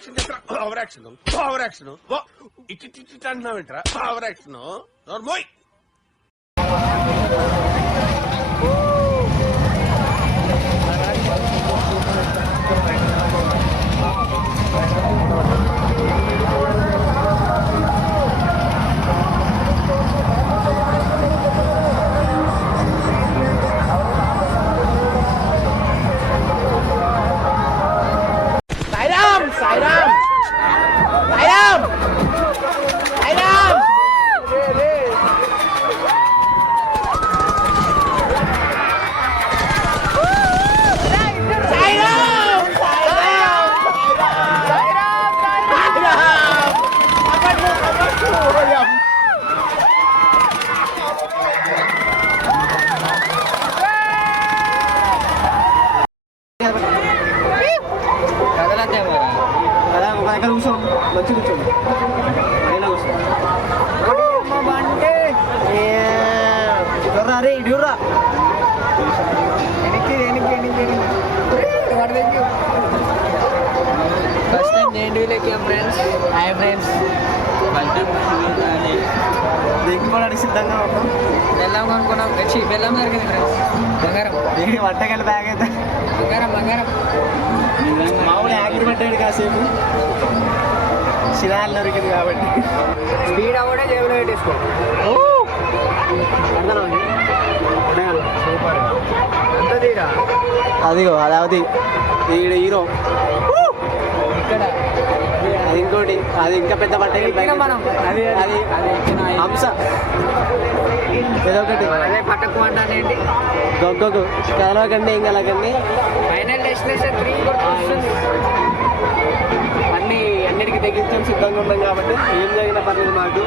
Action చేస్తా over action over action ఇట్టి అంటున్నావేంట్రా over action నోర్మోయ్ మంచి కూర్చోండి రే ఇడురా ఫస్ట్ టైం నేను ఎక్కాం ఫ్రెండ్స్. హాయ్ ఫ్రెండ్స్, దిగిపోవడానికి సిద్ధంగా ఉన్నాం. బెల్లం కొనుక్కున్నాం. బెల్లం దొరికింది ఫ్రెండ్స్. బంగారం వంటకాయలు బ్యాగ్ అయితే బంగారం మామూలు యాగిరి పట్టాడు కాసేపు. శిలాలు దొరికింది కాబట్టి స్పీడ్ అవ్వడే జేబులో పెట్టేసుకో. సూపర్ అంత తీరా అదిగో అది ఈడ హీరో ఇక్కడ. అది ఇంకోటి, అది ఇంకా పెద్ద పట్ట మనం అది అది హంస ఏదో ఒకటి అదే పట్టకు అంటానేంటి. గొగ్గకు కలవకండి ఏం కలగండి. ఫైనల్ డెస్టినేషన్ 3 అన్నిటికీ తెగించాం సిద్ధంగా ఉన్నాం కాబట్టి ఏం జరిగిన పర్లేదు మాకు.